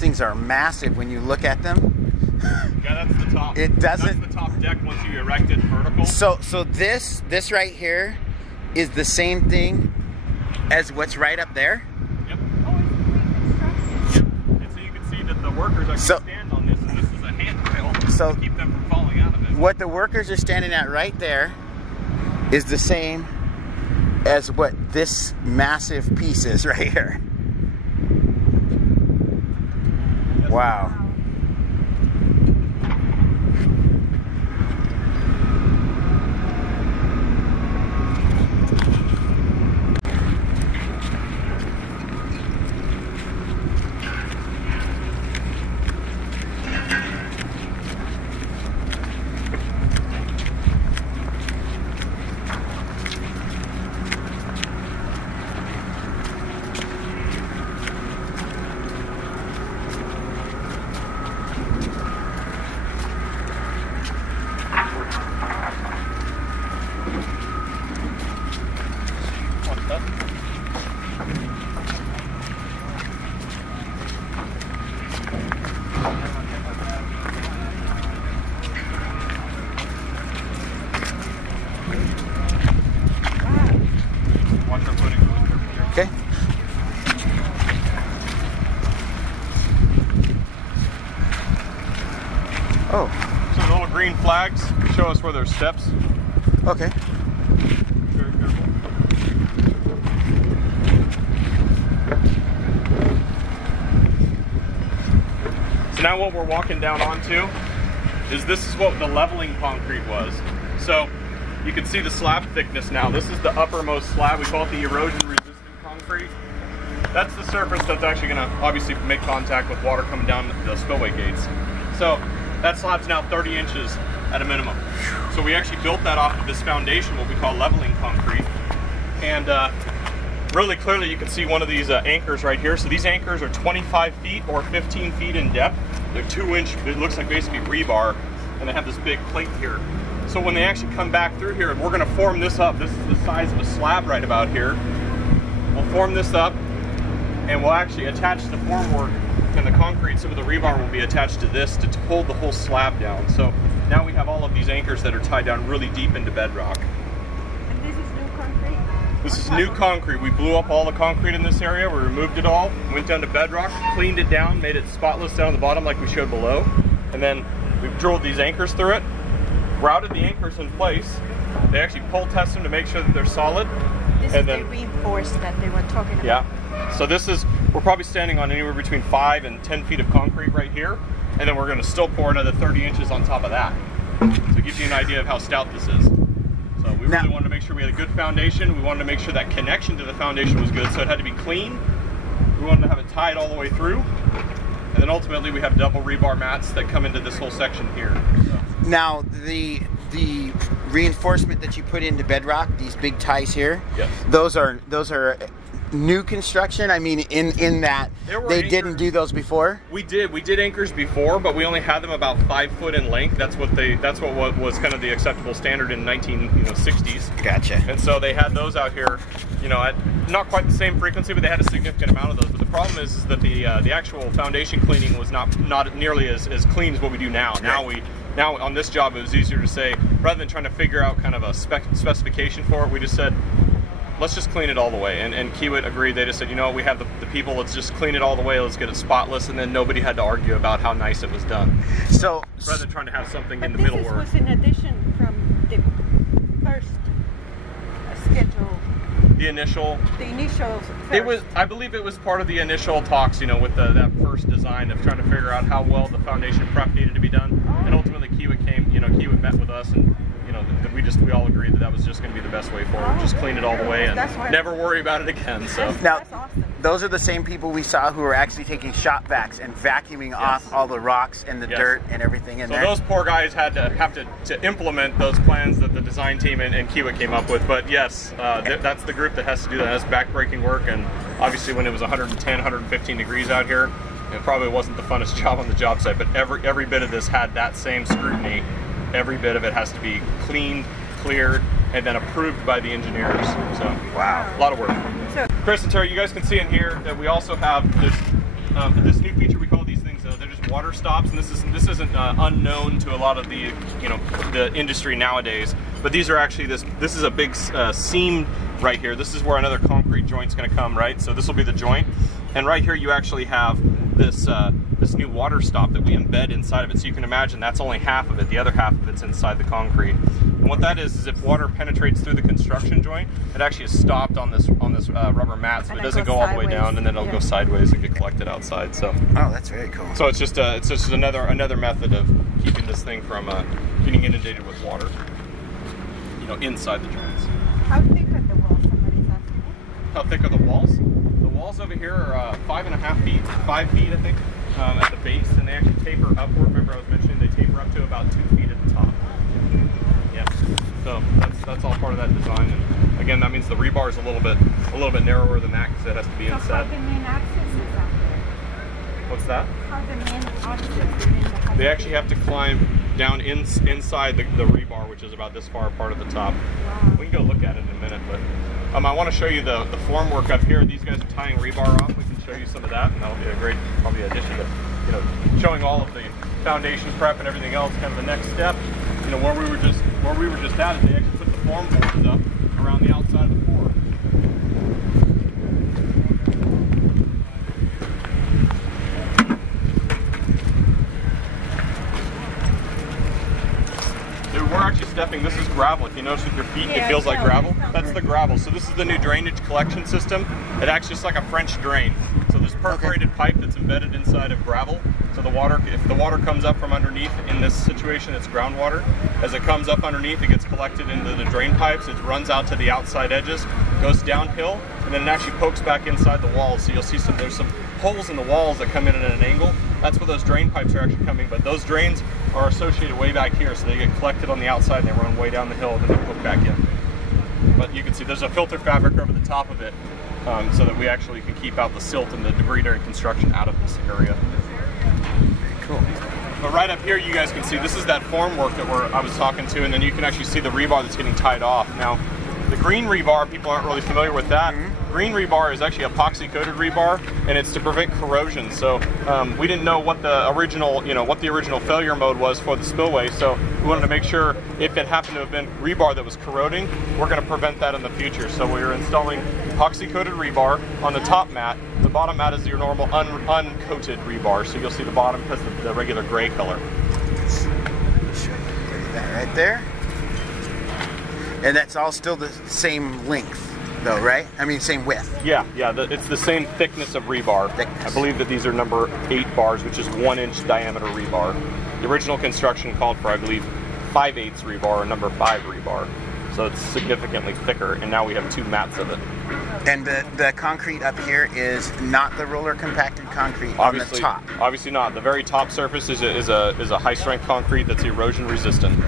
things are massive when you look at them. Yeah, that's the top. It doesn't. That's the top deck once you erect it vertical. So this right here is the same thing as what's right up there. Yep. Yep. And so you can see that the workers actually stand on this, and this is a handrail to keep them from falling out of it. What the workers are standing at right there is the same as what this massive piece is right here. Wow. Okay. Oh. So the little green flags show us where there's steps. Okay. Very careful. So now what we're walking down onto is this is what the leveling concrete was. So you can see the slab thickness now. This is the uppermost slab. We call it the erosion resistant concrete. That's the surface that's actually going to obviously make contact with water coming down the spillway gates. So that slab's now 30 inches at a minimum. So we actually built that off of this foundation, what we call leveling concrete. And really clearly you can see one of these anchors right here. So these anchors are 25 feet or 15 feet in depth. They're 2-inch, it looks like basically rebar, and they have this big plate here. So when they actually come back through here, we're going to form this up. This is the size of a slab right about here. We'll form this up, and we'll actually attach the formwork and the concrete. Some of the rebar will be attached to this to hold the whole slab down. So now we have all of these anchors that are tied down really deep into bedrock. And this is new concrete? This is new concrete. We blew up all the concrete in this area. We removed it all, went down to bedrock, cleaned it down, made it spotless down the bottom like we showed below. And then we've drilled these anchors through it, routed the anchors in place. They actually pull test them to make sure that they're solid. This is the reinforced that they were talking about. Yeah. So this is, we're probably standing on anywhere between 5 and 10 feet of concrete right here. And then we're going to still pour another 30 inches on top of that. So it gives you an idea of how stout this is. So we really wanted to make sure we had a good foundation. We wanted to make sure that connection to the foundation was good. So it had to be clean. We wanted to have it tied all the way through. And then ultimately we have double rebar mats that come into this whole section here. So. Now the reinforcement that you put into bedrock, these big ties here, yes, those are new construction. I mean, in that they didn't do those before. We did anchors before, but we only had them about 5 foot in length. That's what was kind of the acceptable standard in 1960s. Gotcha. And so they had those out here, at not quite the same frequency, but they had a significant amount of those. But the problem is that the actual foundation cleaning was not nearly as clean as what we do now. Now on this job it was easier to say, rather than trying to figure out kind of a specification for it, we just said, let's just clean it all the way. And Chute agreed. They just said, we have the people, let's just clean it all the way, let's get it spotless, and then nobody had to argue about how nice it was done. So rather than trying to have something in the middle where... This was in addition from the first schedule. The initial First. It was, I believe it was part of the initial talks, with that first design of trying to figure out how well the foundation prep needed to be done. Oh. And ultimately Chute came, Chute met with us, and we all agreed that was just going to be the best way forward. Just clean it all the way and never worry about it again. So that's awesome. Those are the same people we saw who were actually taking shop vacs and vacuuming off all the rocks and the dirt and everything in there. So those poor guys had to have to implement those plans that the design team and Chute came up with. But yes, that's the group that has to do that. That's backbreaking work, and obviously when it was 110, 115 degrees out here, it probably wasn't the funnest job on the job site. But every bit of this had that same scrutiny. Every bit of it has to be cleaned, cleared, and then approved by the engineers. So wow, a lot of work. Chris and Terry, you guys can see in here that we also have this new feature we call these water stops, and this isn't unknown to a lot of the the industry nowadays. But these are actually this is a big seam right here. This is where another concrete joint's going to come, right? So this will be the joint, and right here you actually have this this new water stop that we embed inside of it. So you can imagine that's only half of it. The other half of it's inside the concrete. And what that is if water penetrates through the construction joint, it actually is stopped on this rubber mat, so it doesn't go all the way down, and then it'll go sideways and get collected outside. So oh, that's very cool. So it's just another method of keeping this thing from getting inundated with water, inside the joints. How thick are the walls? Somebody's asking. How thick are the walls? The walls over here are 5.5 feet, 5 feet I think, at the base, and they actually taper upward. Remember I was mentioning they taper up to about 2 feet at the top. Yeah. So that's all part of that design. And again, that means the rebar is a little bit narrower than that because it has to be inset. How the main access is out there? What's that? How the main access? They actually have to climb down inside the rebar, which is about this far apart at the top. Wow. We can go look at it in a minute, but I want to show you the form work up here. These guys are tying rebar off. We can show you some of that, and that'll be a great probably addition to showing all of the foundation prep and everything else. Kind of the next step, where we were just at is they actually put the form boards up around the outside of the pour. We're actually stepping, this is gravel. If you notice with your feet, it feels like gravel. That's the gravel. So this is the new drainage collection system. It acts just like a French drain. So there's perforated pipe that's embedded inside of gravel. So the water, if the water comes up from underneath, in this situation it's groundwater. As it comes up underneath, it gets collected into the drain pipes. It runs out to the outside edges, goes downhill, and then it actually pokes back inside the walls. So you'll see there's some holes in the walls that come in at an angle. That's where those drain pipes are actually coming, but those drains are associated way back here, so they get collected on the outside and they run way down the hill and then they hook back in. But you can see there's a filter fabric over the top of it, so that we actually can keep out the silt and the debris during construction out of this area. Very cool. But right up here you guys can see this is that form work that I was talking to, and then you can actually see the rebar that's getting tied off. Now, the green rebar, people aren't really familiar with that. Green rebar is actually epoxy coated rebar, and it's to prevent corrosion. So we didn't know what the original failure mode was for the spillway. So we wanted to make sure if it happened to have been rebar that was corroding, we're going to prevent that in the future. So we are installing epoxy coated rebar on the top mat. The bottom mat is your normal uncoated rebar. So you'll see the bottom has the regular gray color. Show you that right there. And that's all still the same length, though, right? I mean, same width. Yeah, it's the same thickness of rebar. I believe that these are number 8 bars, which is 1-inch diameter rebar. The original construction called for, I believe, 5/8 rebar or number 5 rebar. So it's significantly thicker, and now we have 2 mats of it. And the concrete up here is not the roller compacted concrete on the top. Obviously not. The very top surface is a high strength concrete that's erosion resistant.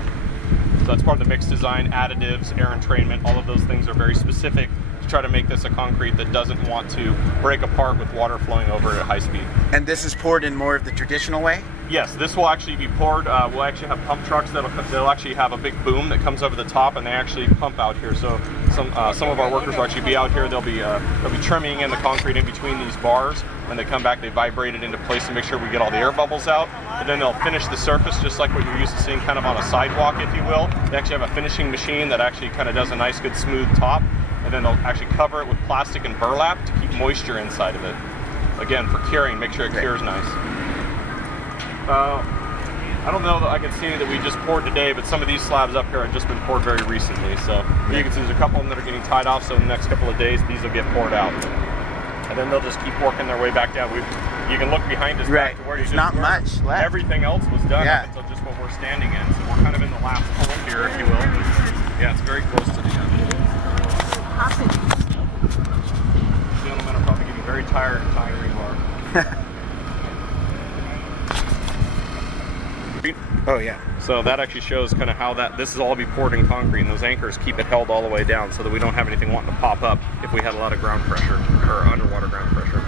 So that's part of the mix design, additives, air entrainment, all of those things are very specific to try to make this a concrete that doesn't want to break apart with water flowing over it at high speed. And this is poured in more of the traditional way? Yes, this will actually be poured. We'll actually have pump trucks they'll actually have a big boom that comes over the top, and they actually pump out here. So some of our workers will actually be out here. They'll be trimming in the concrete in between these bars. When they come back, they vibrate it into place to make sure we get all the air bubbles out. And then they'll finish the surface just like what you're used to seeing kind of on a sidewalk, if you will. They actually have a finishing machine that actually kind of does a nice, good, smooth top. And then they'll actually cover it with plastic and burlap to keep moisture inside of it. Again, for curing, make sure it cures nice. I don't know that I can see any that we just poured today, but some of these slabs up here have just been poured very recently. So you can see there's a couple of them that are getting tied off, so in the next couple of days, these will get poured out. And then they'll just keep working their way back down. You can look behind us back to where you just not much left. Everything else was done up until just what we're standing in. So we're kind of in the last pull here, if you will. Yeah, it's very close to the end. Gentlemen are probably getting very tired of tying rebar. Oh yeah. So that actually shows kind of how this is all be poured in concrete, and those anchors keep it held all the way down so that we don't have anything wanting to pop up if we had a lot of ground pressure, or underwater ground pressure.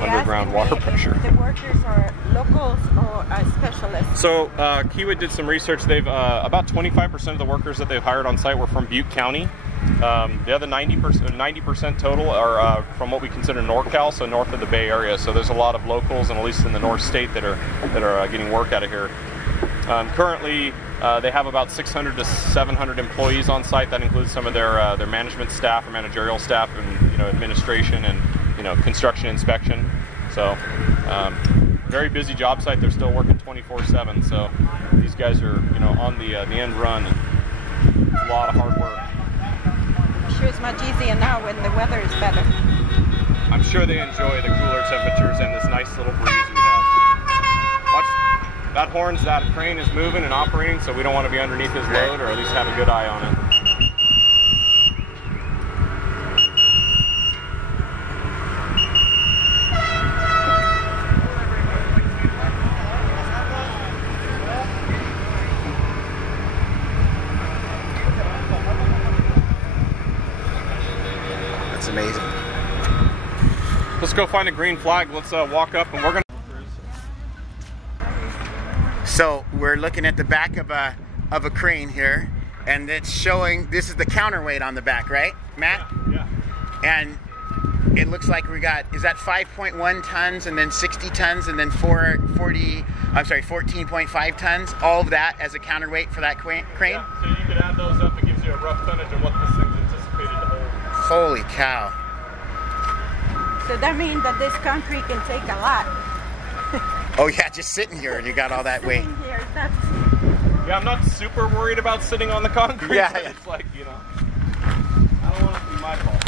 Underground water pressure. The workers are locals or specialists? So Kiewit did some research. They've about 25% of the workers that they've hired on site were from Butte County. The other 90% total are from what we consider NorCal, so north of the Bay Area. So there's a lot of locals, and at least in the North State, that are getting work out of here. Currently, they have about 600 to 700 employees on site. That includes some of their management staff or managerial staff, and administration, and construction inspection. So very busy job site. They're still working 24/7. So these guys are on the end run. And a lot of hard work. I'm sure it's much easier now when the weather is better. I'm sure they enjoy the cooler temperatures and this nice little breeze we have. Watch, that horns, that crane is moving and operating, so we don't want to be underneath his load, or at least have a good eye on it. That's amazing. Let's go find a green flag. Let's walk up, and we're gonna. So we're looking at the back of a crane here, and it's showing, this is the counterweight on the back, right, Matt? Yeah. And it looks like we got, is that 5.1 tons, and then 60 tons, and then 14.5 tons, all of that as a counterweight for that crane? Yeah, so you could add those up. It gives you a rough tonnage of what this thing's anticipated to hold. Holy cow. So that means that this concrete can take a lot. Oh yeah, just sitting here and you got all that weight. Sitting here, that's... Yeah, I'm not super worried about sitting on the concrete. Yeah, but yeah. It's like, I don't want it to be my fault.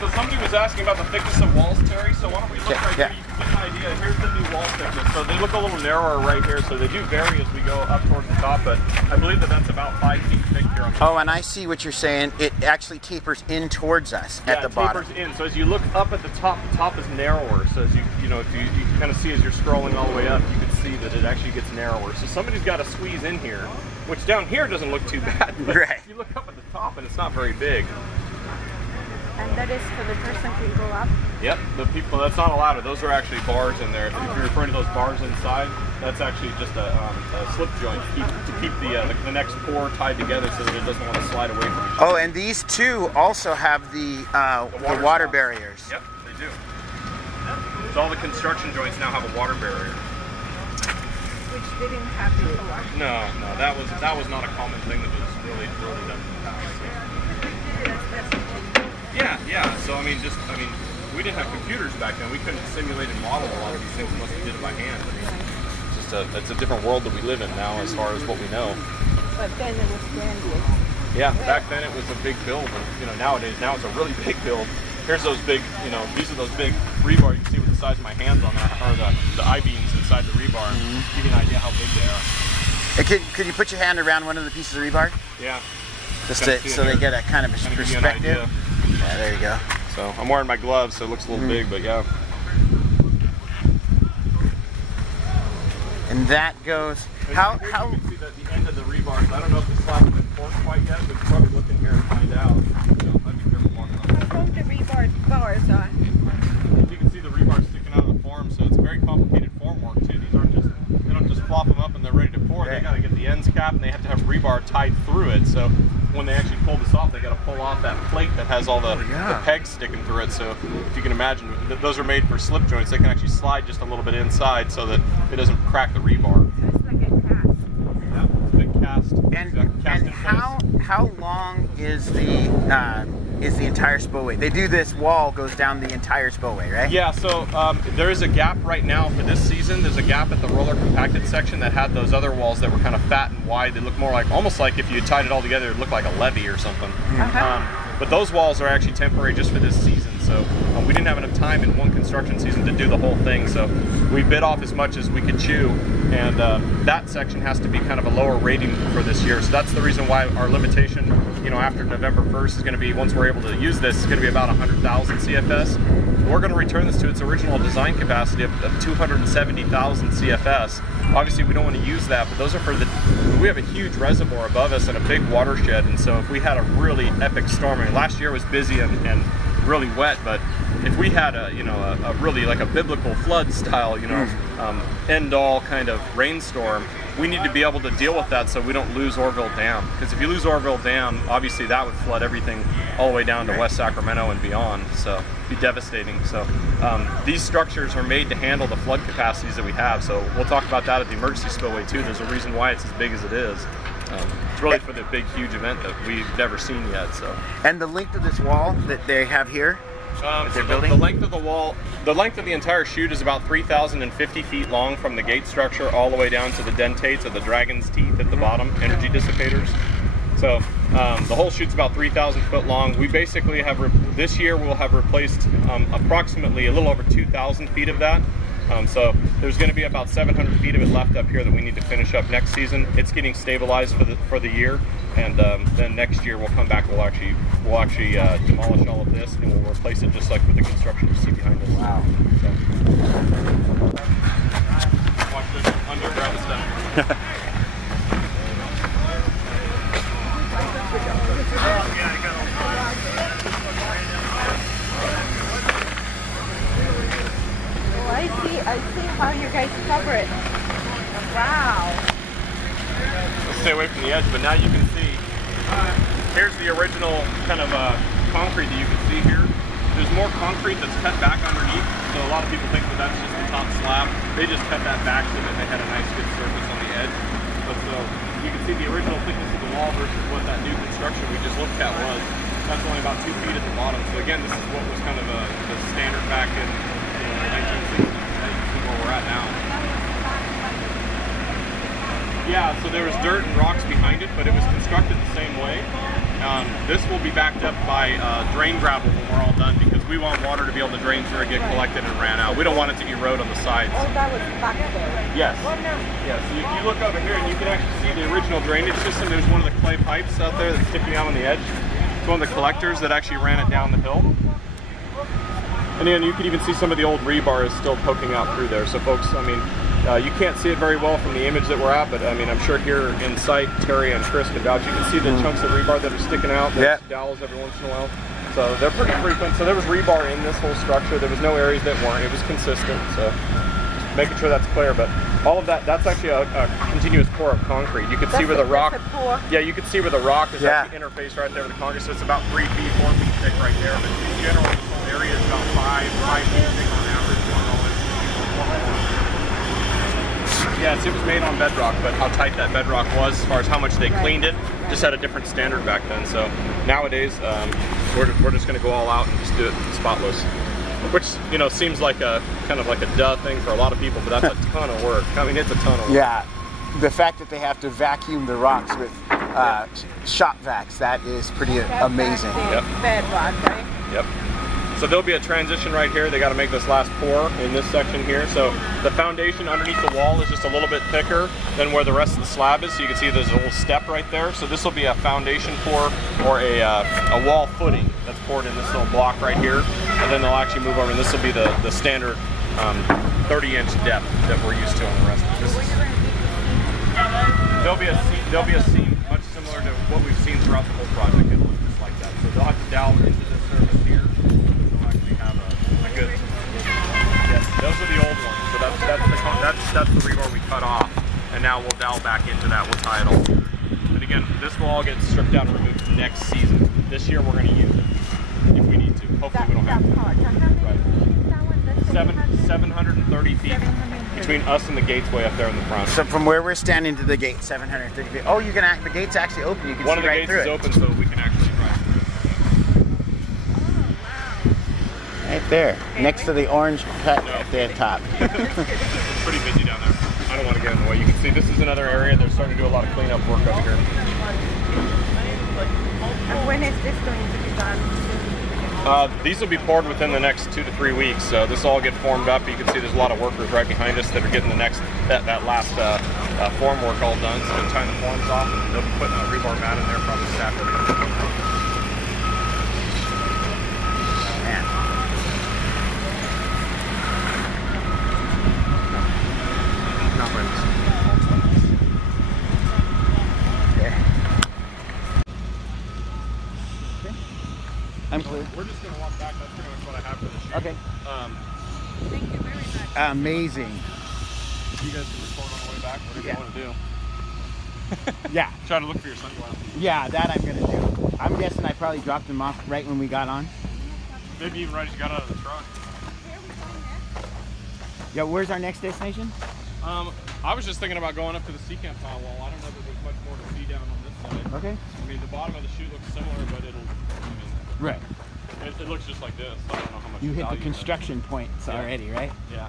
So somebody was asking about the thickness of walls, Terry, so why don't we look right here, you can get an idea. Here's the new wall thickness. So they look a little narrower right here, so they do vary as we go up towards the top, but I believe that's about 5 feet thick here on the Oh, and I see what you're saying. It actually tapers in towards us at the bottom. It tapers in. So as you look up at the top is if you can kind of see as you're scrolling all the way up, you can see that it actually gets narrower. So somebody's got to squeeze in here, which down here doesn't look too bad. But right. If you look up at the top, and it's not very big. And that is for the person can go up? Yep, the people, that's not a ladder. Those are actually bars in there. If you're referring to those bars inside, that's actually just a slip joint to keep the next pour tied together so that it doesn't want to slide away from each other. Oh, and these two also have the water barriers. Yep, they do. So all the construction joints now have a water barrier. Which didn't have before. No, that was not a common thing that was really done in the past. Yeah. So we didn't have computers back then. We couldn't simulate and model a lot of these things unless we did it by hand. It's a different world that we live in now as far as what we know. But then it was grandiose. Yeah, back then it was a big build, and nowadays it's a really big build. Here's those big, these are those big rebar. You can see with the size of my hands on that, or the I-beams inside the rebar. Give you an idea how big they are. Could you put your hand around one of the pieces of rebar? Yeah. Just so they get a kind of a perspective. Yeah, there you go. So I'm wearing my gloves, so it looks a little big, but yeah. And that goes. How? You can see that the end of the rebar. So I don't know if the slab has been forced quite yet, but you probably look in here and find out. I'd be careful long enough. How long the rebar bars are? You can see the rebar sticking out of the form, so it's very complicated form work too. They don't just flop them up and they're ready to pour. Right. They got to get the ends capped, and they have to have rebar tied through it. So when they actually pull this off, they got to pull off that plate that has all the pegs sticking through it. So if you can imagine, those are made for slip joints. They can actually slide just a little bit inside so that it doesn't crack the rebar. It's like a cast. Yeah, it's a big cast. And how long is the entire spillway? They do this wall goes down the entire spillway, right? Yeah, so there is a gap right now for this season. There's a gap at the roller compacted section that had those other walls that were kind of fat and wide. They look more like, almost like if you tied it all together, it would look like a levee or something. But those walls are actually temporary just for this season. So we didn't have enough time in one construction season to do the whole thing. So we bit off as much as we could chew. And that section has to be kind of a lower rating for this year. So that's the reason why our limitation, after November 1st is going to be, once we're able to use this, it's going to be about 100,000 CFS. We're going to return this to its original design capacity of 270,000 CFS. Obviously, we don't want to use that, but those are for we have a huge reservoir above us and a big watershed, and so if we had a really epic storm, last year was busy and really wet, but if we had a really like a biblical flood style, end all kind of rainstorm, we need to be able to deal with that so we don't lose Oroville Dam. Because if you lose Oroville Dam, obviously that would flood everything all the way down to West Sacramento and beyond. So it'd be devastating. So these structures are made to handle the flood capacities that we have. So we'll talk about that at the emergency spillway too. There's a reason why it's as big as it is. It's really for the big, huge event that we've never seen yet. So. And the length of this wall that they have here? So the length of the wall, the length of the entire chute is about 3,050 feet long from the gate structure all the way down to the dentates of the dragon's teeth at the bottom, energy dissipators. So the whole chute's about 3,000 foot long. We basically have, this year we'll have replaced approximately a little over 2,000 feet of that. So there's going to be about 700 feet of it left up here that we need to finish up next season. It's getting stabilized for the year, and then next year we'll come back. We'll actually demolish all of this and we'll replace it just like with the construction you see behind us. Wow. So. Watch this underground stuff. I see how you guys cover it. Wow. Let's stay away from the edge, but now you can see, here's the original kind of concrete that you can see here. There's more concrete that's cut back underneath, so a lot of people think that that's just the top slab. They just cut that back so that they had a nice good surface on the edge. But so you can see the original thickness of the wall versus what that new construction we just looked at was. That's only about 2 feet at the bottom. So again, this is what was kind of the standard back in the 1960s. Where we're at now. Yeah, so there was dirt and rocks behind it, but it was constructed the same way. This will be backed up by drain gravel when we're all done, because we want water to be able to drain through and get collected and ran out. We don't want it to erode on the sides. Oh, that was back there. Yes. Oh, no. Yeah, so if you look over here and you can actually see the original drainage system. There's one of the clay pipes out there that's sticking out on the edge. It's one of the collectors that actually ran it down the hill. And then you can even see some of the old rebar is still poking out through there. So folks, I mean, you can't see it very well from the image that we're at, but I mean, I'm sure here in sight, Terry and Chris can vouch. You can see the chunks of rebar that are sticking out. There's dowels every once in a while. So they're pretty frequent. So there was rebar in this whole structure. There was no areas that weren't. It was consistent. So just making sure that's clear. But all of that, that's actually a continuous pour of concrete. You can see where the rock, you can see where the rock is actually interfaced right there with the concrete. So it's about 3 feet, 4 feet thick right there. But in general, the area is about 5 feet thick on average. Yes, it was made on bedrock, but how tight that bedrock was as far as how much they cleaned it, just had a different standard back then. So nowadays, we're just going to go all out and just do it spotless. Which, you know, seems like a kind of like a duh thing for a lot of people, but that's a ton of work. I mean, it's a ton of work. Yeah, the fact that they have to vacuum the rocks with shop vacs, that is pretty amazing. Yep. Bedrock, right? Yep. So there'll be a transition right here. They got to make this last pour in this section here. So the foundation underneath the wall is just a little bit thicker than where the rest of the slab is. So you can see there's a little step right there. So this will be a foundation pour or a wall footing that's poured in this little block right here. And then they'll actually move over, and this will be the standard 30-inch depth that we're used to on the rest of this. There'll be a seam much similar to what we've seen throughout the whole project. It'll look just like that. So they'll have to dowel into this surface here. Good. Yes, those are the old ones. So that's the rebar we cut off, and now we'll dowel back into that. We'll tie it all together. But again, this will all get stripped down and removed next season. This year we're going to use it if we need to. Hopefully we don't have to. Right. 730 feet between us and the gates way up there in the front. So from where we're standing to the gate, 730 feet. Oh, you can the gate's actually open. You can One see right through it. One of the gates is open, so we can actually drive through it. Right there, next to the orange cut at the top. It's pretty busy down there. I don't want to get in the way. You can see this is another area. They're starting to do a lot of cleanup work over here. And when is this going to be done? These will be poured within the next 2 to 3 weeks. So this will all get formed up. You can see there's a lot of workers right behind us that are getting the next that last form work all done. So they're tying the forms off, and they'll be putting a rebar mat in there probably this afternoon. I'm clear. We're just going to walk back. That's pretty much what I have for the shoot. Okay. Thank you very much. Amazing. You guys can record on the way back, whatever you want to do. Yeah. Try to look for your sunglasses. Yeah, that I'm gonna do. I'm guessing I probably dropped them off right when we got on. Maybe even right as you got out of the truck. Yeah, where's our next destination? I was just thinking about going up to the sea camp tile wall. I don't know that there's much more to see down on this side. Okay. I mean, the bottom of the chute looks similar, but Right. It looks just like this. So I don't know how much You hit the value construction points already, right? Yeah.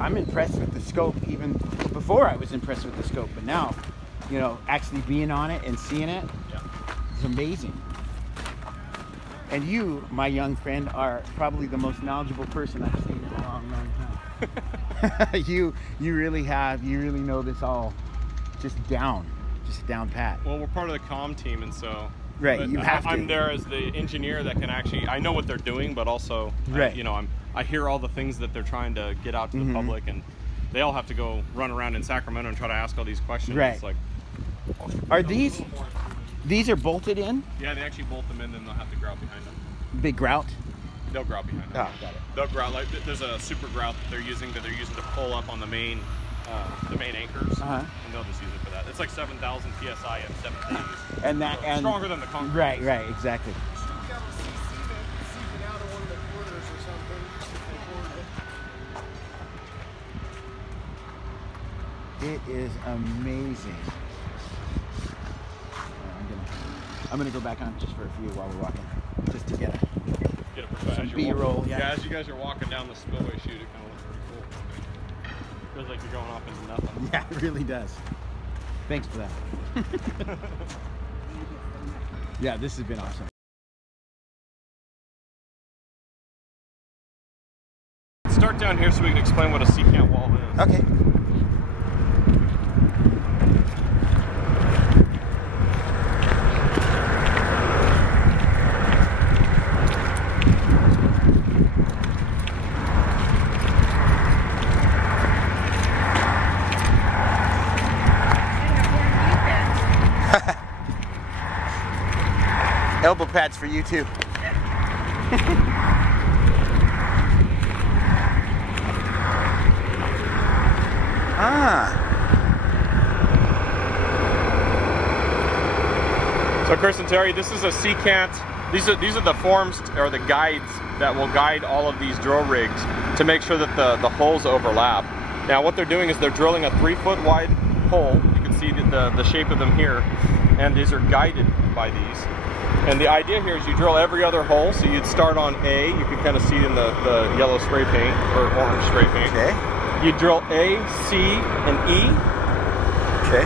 I'm impressed with the scope even before I was impressed with the scope, but now, you know, actually being on it and seeing it, it's amazing. And you, my young friend, are probably the most knowledgeable person I've seen in a long, long time. you really know this all just down pat. Well, we're part of the comm team, and so right, you have to. I'm there as the engineer that can actually, I know what they're doing, but also, right. You know, I hear all the things that they're trying to get out to the public, and they all have to go run around in Sacramento and try to ask all these questions. Right. It's like, are these are bolted in? Yeah, they actually bolt them in, then they'll have to grout behind them. Big grout? They'll grout behind them. Oh, got it. They'll grout, like there's a super grout that they're using to pull up on the main anchors, and they'll just use it for that. It's like 7,000 psi at 7 days. And that so stronger than the concrete. Right, exactly. It is amazing. I'm gonna go back on just for a few while we're walking, just to get some B-roll. Yeah, as you guys are walking down the Spillway chute, it kind of looks pretty cool. Feels like you're going off into nothing. Yeah, it really does. Thanks for that. Yeah, this has been awesome. Let's start down here so we can explain what a sea camp wall is. Okay. Elbow pads for you too. So Chris and Terry, this is a sea cant. These are the forms or the guides that will guide all of these drill rigs to make sure that the holes overlap. Now what they're doing is they're drilling a 3-foot wide hole. You can see the shape of them here, and these are guided by these. And the idea here is you drill every other hole, so you'd start on A, you can kind of see it in the yellow spray paint, or orange spray paint. Okay. You drill A, C, and E. Okay.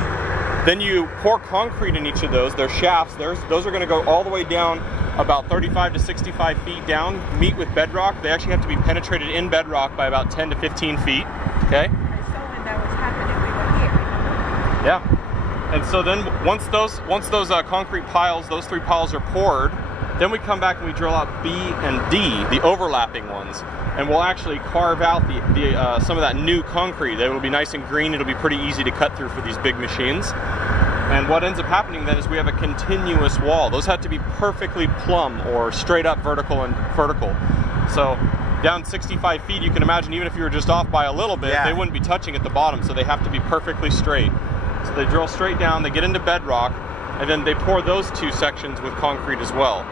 Then you pour concrete in each of those. They're shafts. Those are going to go all the way down about 35 to 65 feet down, meet with bedrock. They actually have to be penetrated in bedrock by about 10 to 15 feet. Okay? I saw when that was happening, we were here. Yeah. And so then once those concrete piles, those 3 piles are poured, then we come back and we drill out B and D, the overlapping ones, and we'll actually carve out some of that new concrete. It will be nice and green. It'll be pretty easy to cut through for these big machines. And what ends up happening then is we have a continuous wall. Those have to be perfectly plumb or straight up vertical and vertical. So down 65 feet, you can imagine even if you were just off by a little bit, they wouldn't be touching at the bottom, so they have to be perfectly straight. So they drill straight down, they get into bedrock, and then they pour those 2 sections with concrete as well.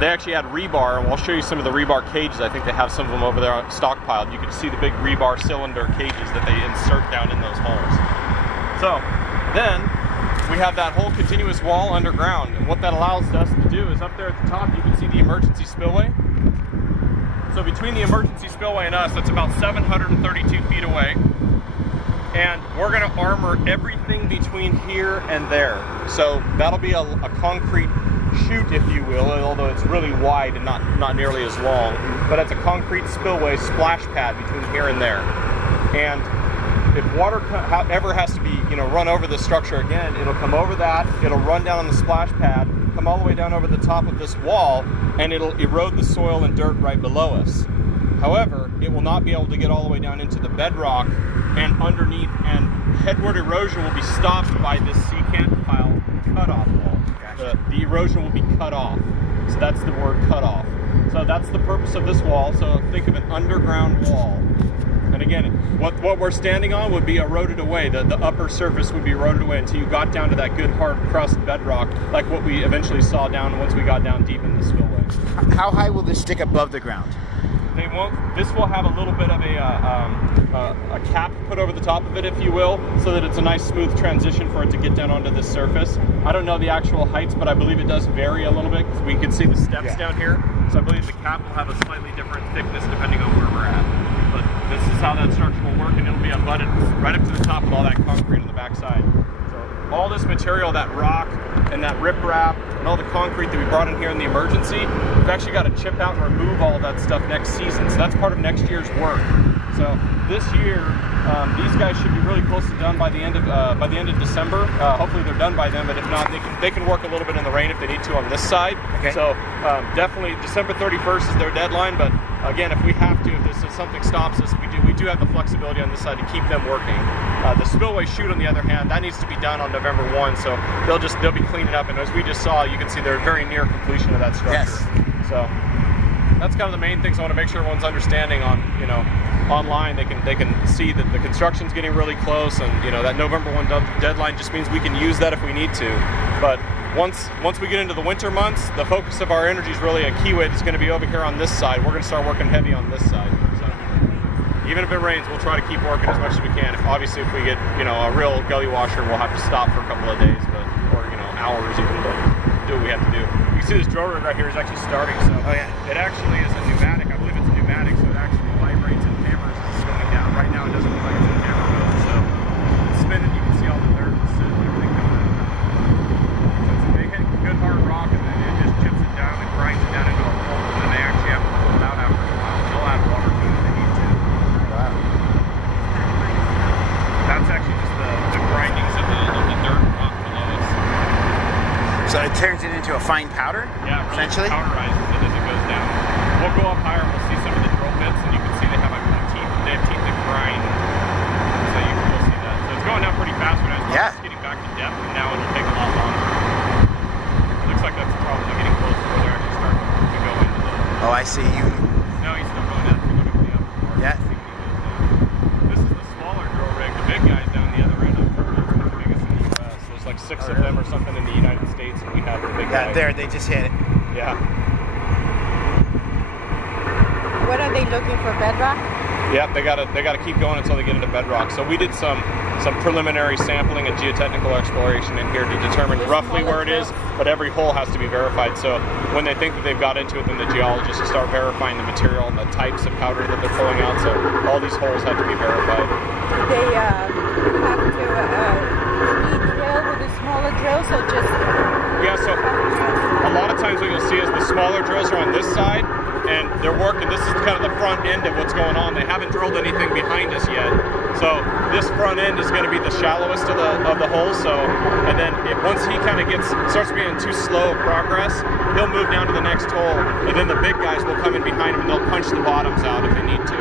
They actually add rebar, and we'll show you some of the rebar cages. I think they have some of them over there stockpiled. You can see the big rebar cylinder cages that they insert down in those holes. So then we have that whole continuous wall underground, and what that allows us to do is up there at the top you can see the emergency spillway. So between the emergency spillway and us, that's about 732 feet away. And we're going to armor everything between here and there. So that'll be a concrete chute, if you will, although it's really wide and not nearly as long. But it's a concrete spillway splash pad between here and there. And if water ever has to be, run over the structure again, it'll come over that, it'll run down on the splash pad, come all the way down over the top of this wall, and it'll erode the soil and dirt right below us. However, it will not be able to get all the way down into the bedrock and underneath, and headward erosion will be stopped by this secant pile cutoff wall. Gotcha. The erosion will be cut off. So that's the word cut off. So that's the purpose of this wall. So think of an underground wall. And And again, what we're standing on would be eroded away. The upper surface would be eroded away until you got down to that good hard crust bedrock, like what we eventually saw down once we got down deep in the spillway. How high will this stick above the ground? They won't. This will have a little bit of a cap put over the top of it, if you will, so that it's a nice smooth transition for it to get down onto this surface. I don't know the actual heights, but I believe it does vary a little bit because we can see the steps down here. So I believe the cap will have a slightly different thickness depending on where we're at. But this is how that structure will work, and it'll be abutted right up to the top of all that concrete on the backside. So all this material, that rock and that riprap and all the concrete that we brought in here in the emergency, we've actually got to chip out and remove all of that stuff next season. So that's part of next year's work. So this year, these guys should be really close to done by the end of December. Hopefully they're done by then, but if not, they can work a little bit in the rain if they need to on this side. Okay. So definitely December 31st is their deadline. But again, if we have to, if something stops us, we do have the flexibility on this side to keep them working. The Spillway Chute, on the other hand, that needs to be done on November 1. So they'll be cleaning up, and as we just saw, you can see they're very near completion of that structure. Yes. So that's kind of the main things I want to make sure everyone's understanding on, online. They can see that the construction's getting really close, and that November 1 deadline just means we can use that if we need to. But once we get into the winter months, the focus of our energy is really a keyway is going to be over here on this side. We're going to start working heavy on this side. So even if it rains, we'll try to keep working as much as we can. Obviously if we get a real gully washer, we'll have to stop for a couple of days, or hours even, to do what we have to do. You can see this drill rig right here is actually starting. So it actually is a pneumatic. I believe it's a pneumatic, so it actually vibrates and hammers as it's going down. Right now it doesn't look like it's in hammer mode, so it's spinning. You can see all the dirt and soot and everything coming out. So they hit good hard rock, and then it just chips it down and grinds it down into a pulp, and then they actually have to pull it out after a while. They'll add water to it if they need to. Wow. That's actually just the grindings of the dirt rock below us. So it turns it into a fine powder? Yeah, really essentially? Powderizes it as it goes down. We'll go up higher and we'll see some of the drill bits, and you can see they have teeth. They have teeth that grind. So you'll see that. So it's going down pretty fast when I was just getting back to depth, and now it'll take a lot longer. It looks like that's probably getting close to where they're actually starting to go into the... Oh, I see. No, he's still going down. If you look at the upper part, yeah. This is the smaller drill rig. The big guy's down the other end. I'm pretty sure it's the biggest in the U.S. There's like 6 of them or something in the United States, and we have the big guy. Yeah, there, they just hit it. Yeah. What are they looking for, bedrock? Yeah, they gotta keep going until they get into bedrock. So we did some preliminary sampling and geotechnical exploration in here to determine roughly where it is, but every hole has to be verified. So when they think that they've got into it, then the geologists will start verifying the material and the types of powder that they're pulling out. So all these holes have to be verified. They have to drill with the smaller drills, or just... Yeah, so a lot of times what you'll see is the smaller drills are on this side, and they're working. This is kind of the front end of what's going on. They haven't drilled anything behind us yet. So this front end is going to be the shallowest of the hole. So, and then once he kind of starts being too slow of progress, he'll move down to the next hole, and then the big guys will come in behind him and they'll punch the bottoms out if they need to.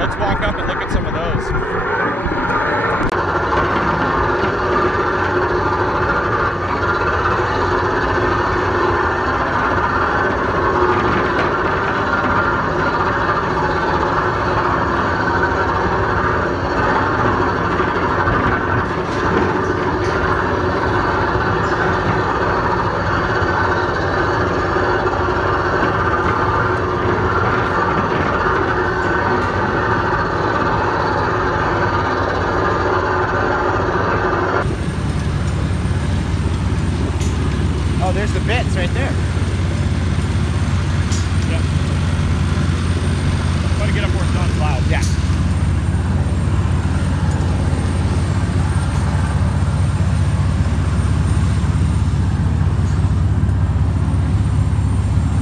Let's walk up and look at some of those. There's the bits right there. Yeah. Try to get up where it's not loud. Yeah.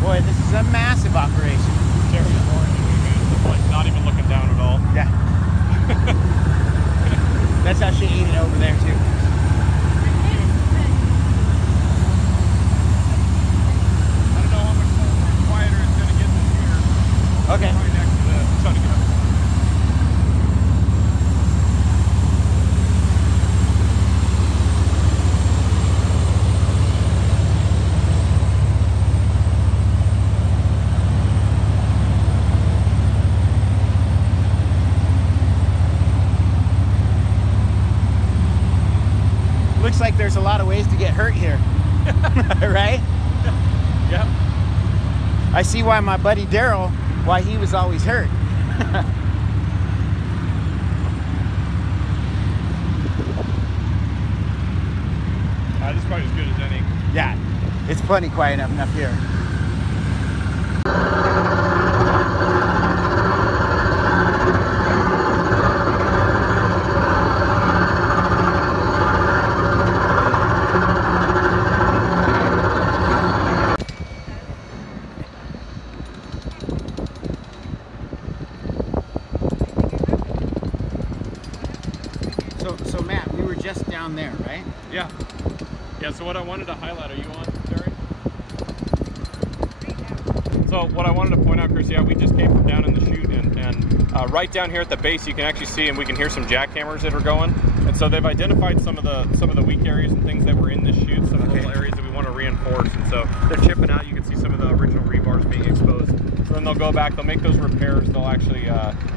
Boy, this is a massive operation. Like not even looking down at all. Yeah. That's how she ate it over there too. Okay. Right next to the sun. there's a lot of ways to get hurt here. Right? Yep. I see why my buddy Daryl, why he was always hurt. This is probably as good as any. Yeah, it's plenty quiet enough here. So Matt, we were just down there, right? Yeah. Yeah, so what I wanted to highlight, are you on, Terry? So what I wanted to point out, Chris, yeah, we just came from down in the chute, and right down here at the base, you can actually see, and we can hear some jackhammers that are going. And so they've identified some of the weak areas and things that were in this chute, some of the little areas that we want to reinforce. And so they're chipping out. You can see some of the original rebars being exposed. So then they'll go back, they'll make those repairs. They'll actually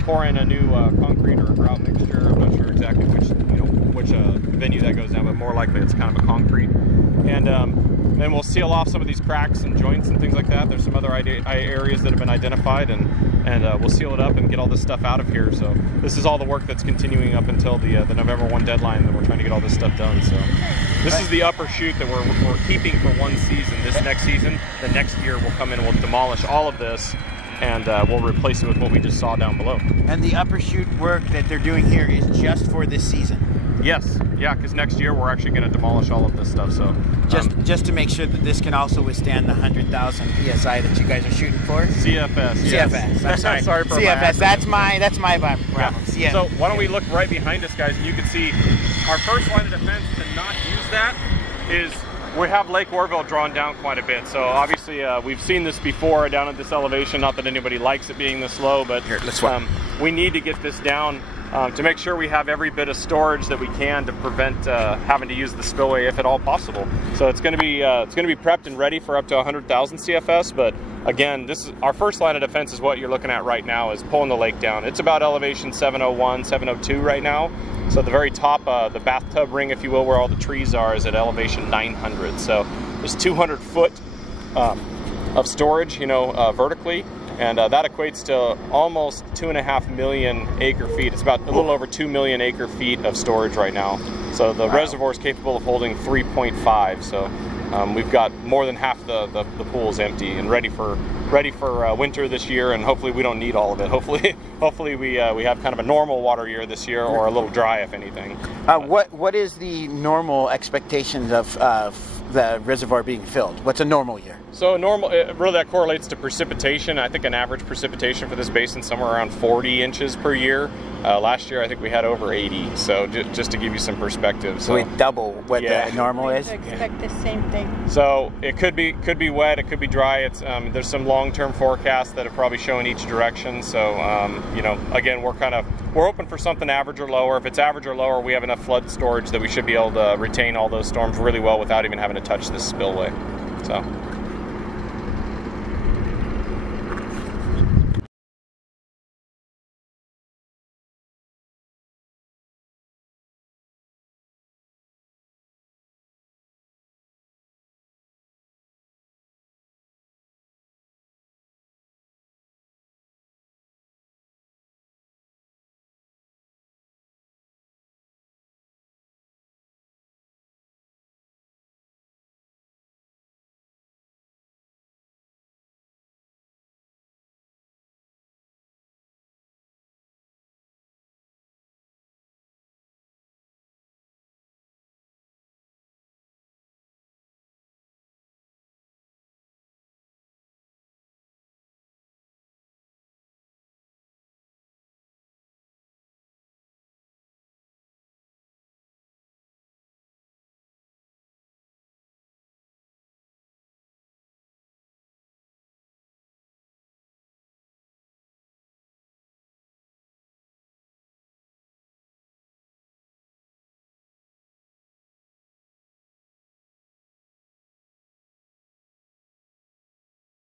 pour in a new concrete or a grout mixture. I'm not sure exactly which venue that goes down, but more likely it's kind of a concrete. And then we'll seal off some of these cracks and joints and things like that. There's some other areas that have been identified, and we'll seal it up and get all this stuff out of here. So this is all the work that's continuing up until the November 1 deadline, and we're trying to get all this stuff done. So this is the upper chute that we're keeping for one season. This next season, the next year we'll come in and we'll demolish all of this, and we'll replace it with what we just saw down below. And the upper chute work that they're doing here is just for this season? Yes, yeah, because next year we're actually going to demolish all of this stuff. So just to make sure that this can also withstand the 100,000 psi that you guys are shooting for. CFS. Yes. CFS. I'm sorry. Sorry for CFS. That's my problem. Yeah. So why don't we look right behind us, guys, and you can see our first line of defense to not use that is we have Lake Oroville drawn down quite a bit. So obviously we've seen this before down at this elevation. Not that anybody likes it being this low, but here, let's we need to get this down. To make sure we have every bit of storage that we can to prevent having to use the spillway if at all possible. So it's going to be prepped and ready for up to 100,000 CFS. But again, this is our first line of defense. Is what you're looking at right now is pulling the lake down. It's about elevation 701, 702 right now. So the very top, the bathtub ring, if you will, where all the trees are, is at elevation 900. So there's 200 foot of storage, vertically. And that equates to almost 2.5 million acre feet. It's about a little over 2 million acre feet of storage right now. So the reservoir is capable of holding 3.5. So we've got more than half the pool is empty and ready for winter this year. And hopefully we don't need all of it. Hopefully we have kind of a normal water year this year, or a little dry if anything. What is the normal expectations of the reservoir being filled? What's a normal year? So normal, really that correlates to precipitation. I think an average precipitation for this basin somewhere around 40 inches per year. Last year I think we had over 80. So just to give you some perspective. So we double what the normal is. Expect the same thing. So it could be wet, it could be dry. It's there's some long-term forecasts that are probably showing each direction. So again, we're open for something average or lower. If it's average or lower, we have enough flood storage that we should be able to retain all those storms really well without even having to touch this spillway. So.